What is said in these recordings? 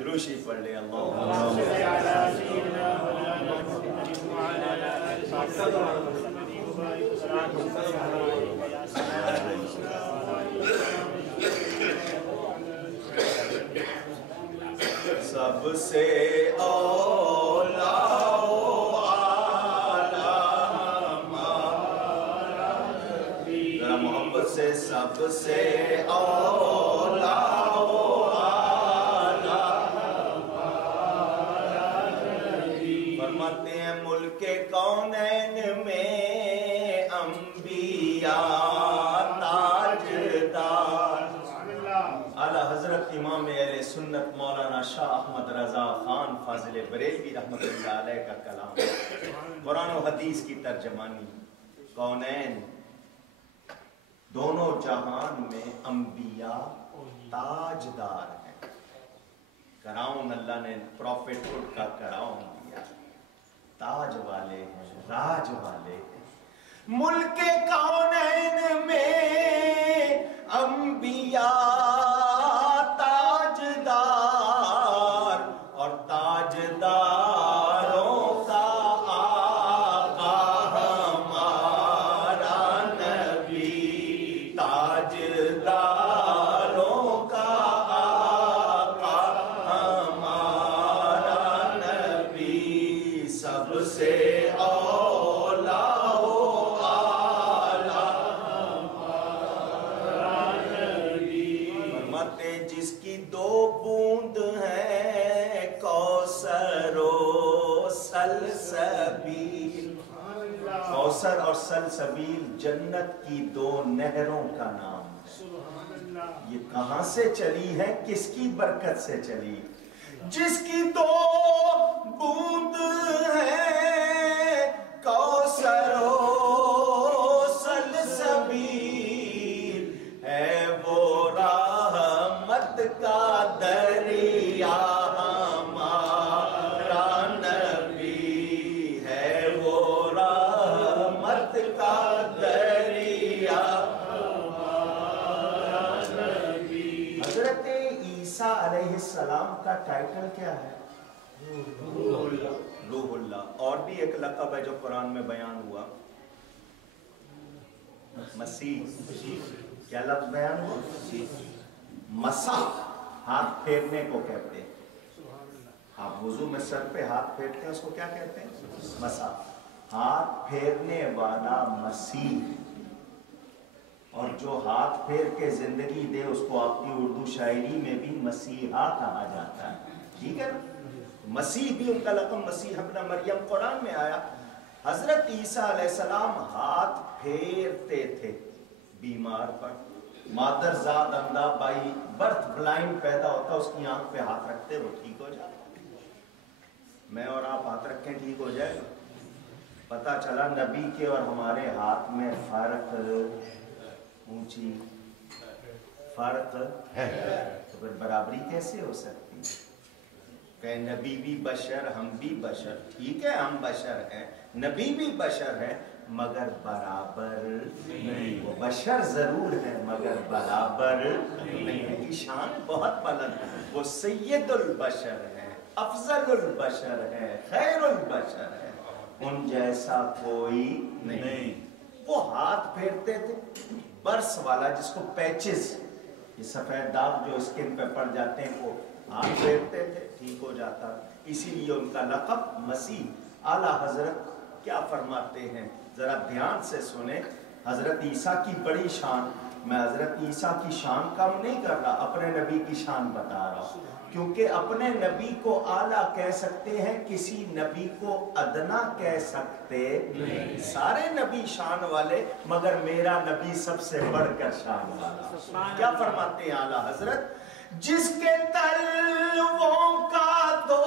दुरूशी पढ़ ले अल्लाह। सबसे औला मोहब्बत से सबसे औला फरमाते हैं मुल्के कौनैन में अंबिया ताजदार आला हजरत इमाम अहले सुन्नत मौलाना शाह अहमद रजा खान फाजिल बरेलवी रहमतुल्लाह अलैह का कलाम कुरान और हदीस की तर्जमानी। कौनैन दोनों जहान में अंबिया ताजदार हैं। कराउन अल्लाह ने प्रॉफिटहुड का कराउन दिया, ताज वाले हैं, राज वाले हैं। मुल्के कौनैन में अंबिया ताजदार और ताजदारों का आका हमारा नबी, ताजदारों का आका हमारा नबी, सबसे औला हो आला हमारा नबी। फरमाते जिसकी दो बूंद है कौसर और सलसबील। कौसर और सलसबील जन्नत की दो नहरों का नाम है। ये कहां से चली है, किसकी बरकत से चली? जिसकी दो बूंद है कौसर और सलसबील, है वो रहमत का दरिया हमारा नबी, है वो रहमत का दरिया हमारा नबी। हजरत ईसा अलैहिस्सलाम का टाइटल क्या है? रूहुल्लाह। और भी एक लक़ब है जो कुरान में बयान हुआ, मसीह। क्या लफ्ज बयान हुआ? मसा, हाथ फेरने को कहते हैं। आप वुजू में सर पे हाथ फेरते हैं, उसको क्या कहते हैं? मसा। हाथ फेरने वाला मसीह। और जो हाथ फेर के जिंदगी दे उसको आपकी उर्दू शायरी में भी मसीहा कहा जाता है, ठीक है ना? मसीह भी उनका लक़ब मसीह इब्न मरियम कुरान में आया। हजरत ईसा अलैहिस्सलाम हाथ फेरते थे बीमार पर। मादरजाद अंधा बाई बर्थ ब्लाइंड पैदा होता, उसकी आंख पे हाथ रखते वो ठीक हो जाता। मैं और आप हाथ रखें ठीक हो जाएगा। पता चला नबी के और हमारे हाथ में फर्क, ऊंची फर्क है, तो फिर बराबरी कैसे हो सकती है? कहे नबी भी बशर, हम भी बशर। ठीक है, हम बशर हैं, नबी भी बशर है, मगर बराबर नहीं। वो बशर जरूर है मगर बराबर नहीं। उनकी शान बहुत बुलंद है। वो सैयदुल बशर है, अफजलुल बशर है, खैरुल बशर है, उन जैसा कोई नहीं। वो हाथ फेरते थे, बर्स वाला जिसको पैचेस, ये सफेद दाग जो स्किन पे पड़ जाते हैं, वो हाथ फेरते थे ठीक हो जाता। इसीलिए उनका लक़ब मसीह। आला हजरत क्या फरमाते हैं, जरा ध्यान से सुने। हजरत ईसा की बड़ी शान, मैं हजरत ईसा की शान कम नहीं कर रहा, अपने नबी की शान बता रहा हूँ। क्योंकि अपने नबी को आला कह सकते हैं, किसी नबी को अदना कह सकते नहीं। सारे नबी शान वाले, मगर मेरा नबी सबसे बढ़कर शान वाला। क्या फरमाते हैं आला हजरत? जिसके तलवों का दो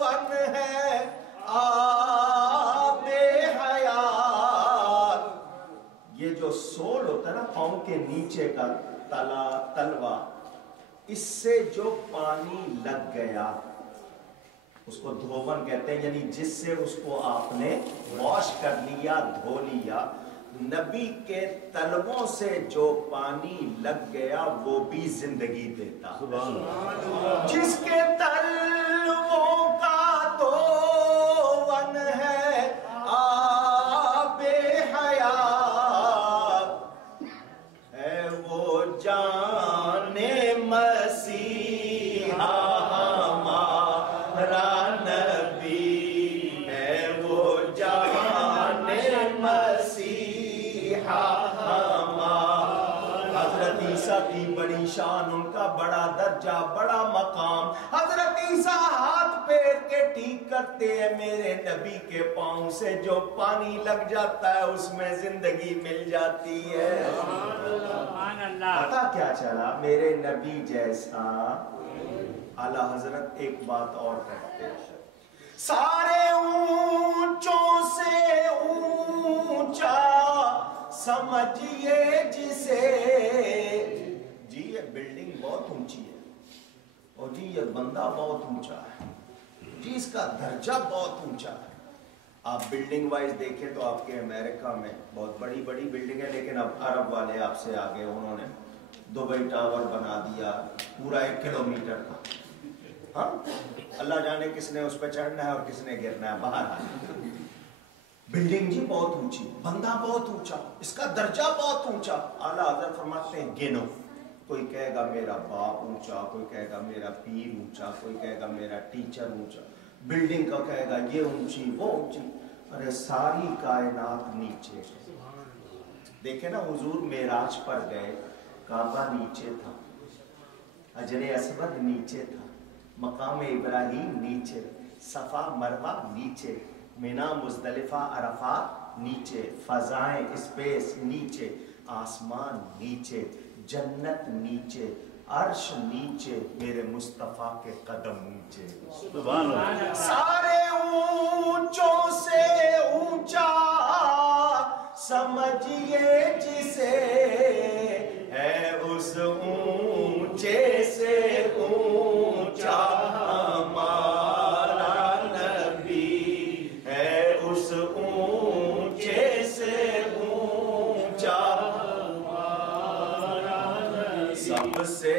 वन है आबे हयात। ये जो सोल होता है ना, पाँव के नीचे का तलवा, इससे जो पानी लग गया उसको धोवन कहते हैं, यानी जिससे उसको आपने वॉश कर लिया, धो लिया, नबी के तलवों से जो पानी लग गया वो भी जिंदगी देता। जिसके तलवों का तो वन है आबे हयात है, वो जाने मसीहा हमारा नबी है, वो जाने मसीहा हमारा। हजरत ईसा की बड़ी शान, उनका बड़ा दर्जा, बड़ा मकाम। हजरत ईसा हाथ पैर के ठीक करते हैं, मेरे नबी के पांव से जो पानी लग जाता है उसमें जिंदगी मिल जाती है। पता क्या चला, मेरे नबी जैसा आला हजरत एक बात और कहते हैं, सारे ऊंचों से ऊंचा समझिए जिसे। जी ये बिल्डिंग बहुत ऊंची है, और जी ये बंदा बहुत ऊंचा है, जी इसका दर्जा बहुत ऊंचा है। आप बिल्डिंग वाइज देखें तो आपके अमेरिका में बहुत बड़ी बड़ी बिल्डिंग है, लेकिन अब अरब वाले आपसे आगे, उन्होंने दुबई टावर बना दिया पूरा 1 किलोमीटर का। हाँ, अल्लाह जाने किसने उस पर चढ़ना है और किसने गिरना है। बाहर बिल्डिंग जी बहुत ऊंची, बंदा बहुत ऊंचा, इसका दर्जा बहुत ऊंचा। आला हज़रत फरमाते हैं गिनो। कोई कहेगा मेरा बाप ऊंचा, कोई कहेगा मेरा पीर ऊंचा, कोई कहेगा मेरा टीचर ऊंचा, बिल्डिंग का कहेगा ये ऊंची वो ऊंची। अरे सारी कायनात नीचे। देखे ना, हुजूर मेराज पर गए, काबा नीचे था, अजरे असवद नीचे था, मकाम इब्राहिम नीचे, सफा मरवा नीचे, मिना मुजदलिफा अरफात नीचे, फजाएं स्पेस नीचे, आसमान नीचे, जन्नत नीचे, अर्श नीचे, मेरे मुस्तफा के कदम नीचे। सारे ऊंचों से ऊंचा समझिए जिसे, है उस ऊंचे से ऊंचा हमारा नबी, है उस ऊंचे से ऊंचा हमारा नबी। सबसे